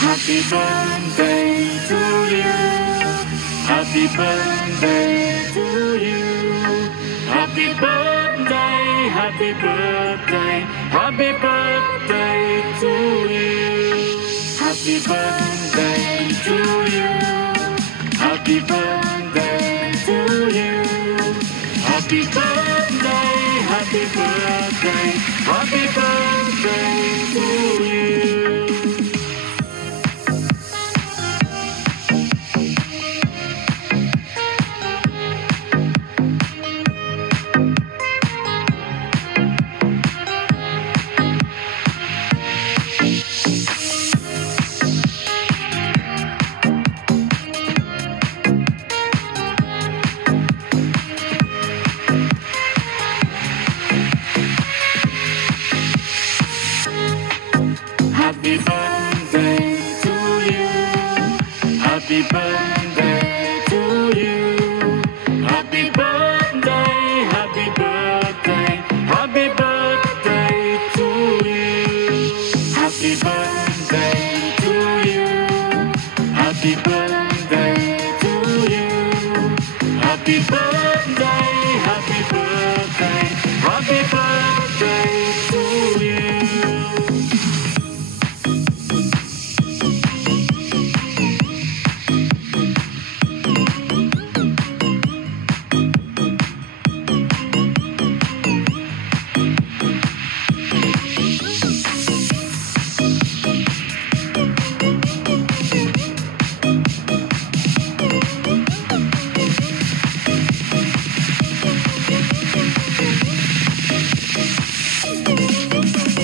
Happy birthday to you. Happy birthday to you. Happy birthday, happy birthday, happy birthday to you. Happy birthday to you. Happy birthday to you. Happy birthday, happy birthday, happy birthday to you. Happy birthday to you. Happy birthday to you. Happy birthday, happy birthday, happy birthday to you. Happy birthday to you. Happy birthday to you. Happy birthday, happy birthday, happy birthday to you.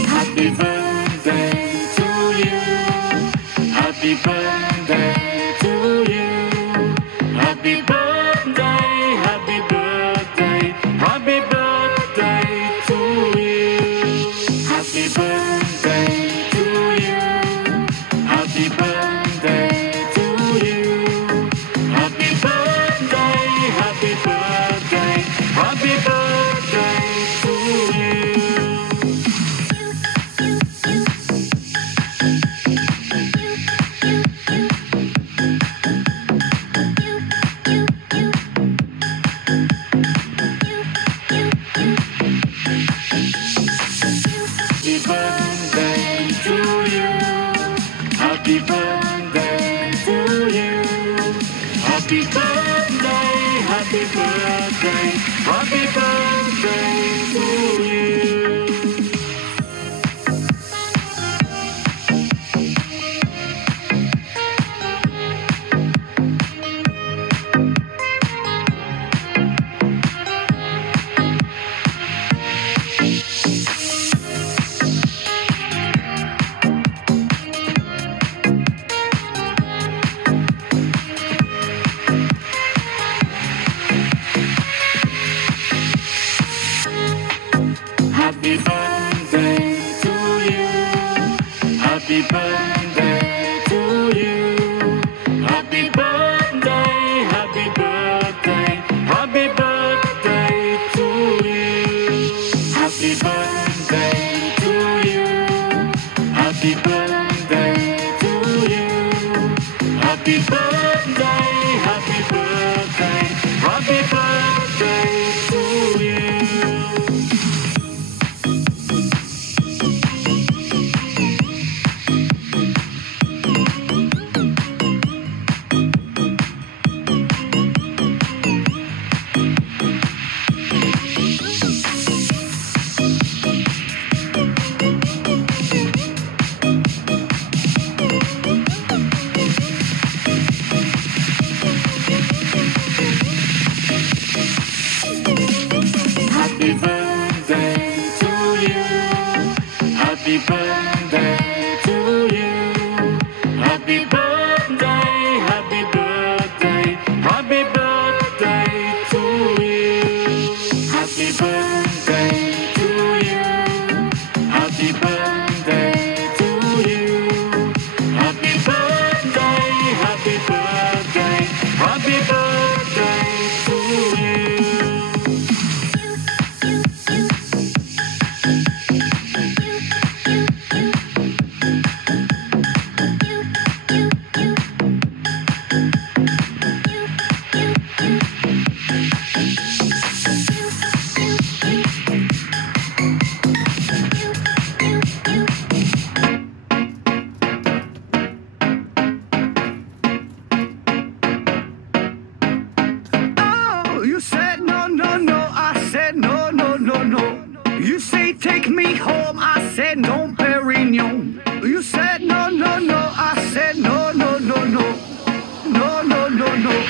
Happy birthday to you. Happy birthday to you. Happy birthday, happy birthday, happy birthday to you. Happy birthday to you. Happy birthday to you. Happy birthday, happy birthday, happy birthday to you. Happy birthday to you. Happy birthday to you. Happy birthday, happy birthday, happy birthday to you. Happy birthday to you. Happy birthday to you. Happy birthday, happy birthday, happy birthday to you. Happy birthday to you. Happy birthday to you. Happy birthday, happy birthday, happy birthday to you. said Dom Perignon. You said no, no, no. I said no, no, no, no. No, no, no, no.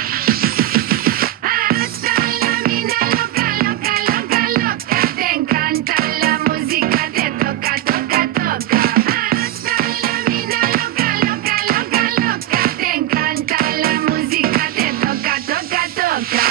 Hasta la vida loca, loca, loca, loca. Te encanta la música, te toca, toca, toca. Hasta la vida loca, loca, loca, loca. Te encanta la música, te toca, toca, toca.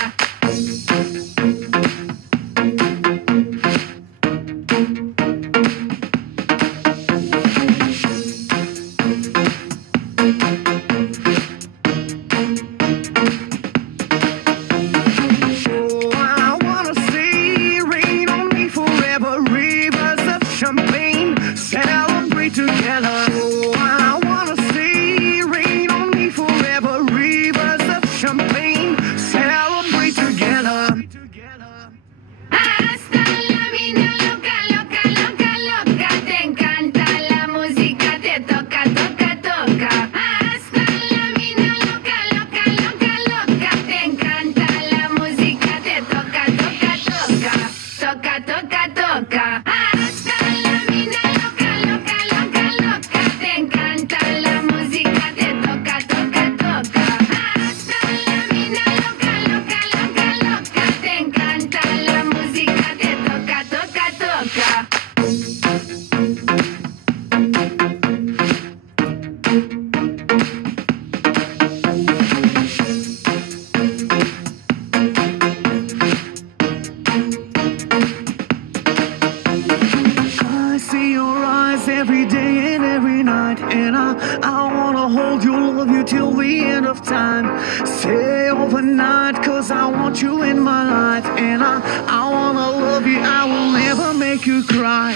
Hasta la vida loca, loca, loca, loca. Te encanta la música, te toca, toca, toca. Hasta la vida loca, loca, loca, loca. Te encanta la música, te toca, toca, toca. Toca, toca, toca. Hasta la vida loca, loca, loca, loca. Te encanta la música, te toca, toca, toca. Hasta la vida loca, loca, loca, loca. Te encanta la música, te toca, toca, toca. I see your eyes every day and every night, and I wanna hold you, love you till the end of time. Stay overnight, cause I want you in my life, and I wanna love you, I will never make you cry.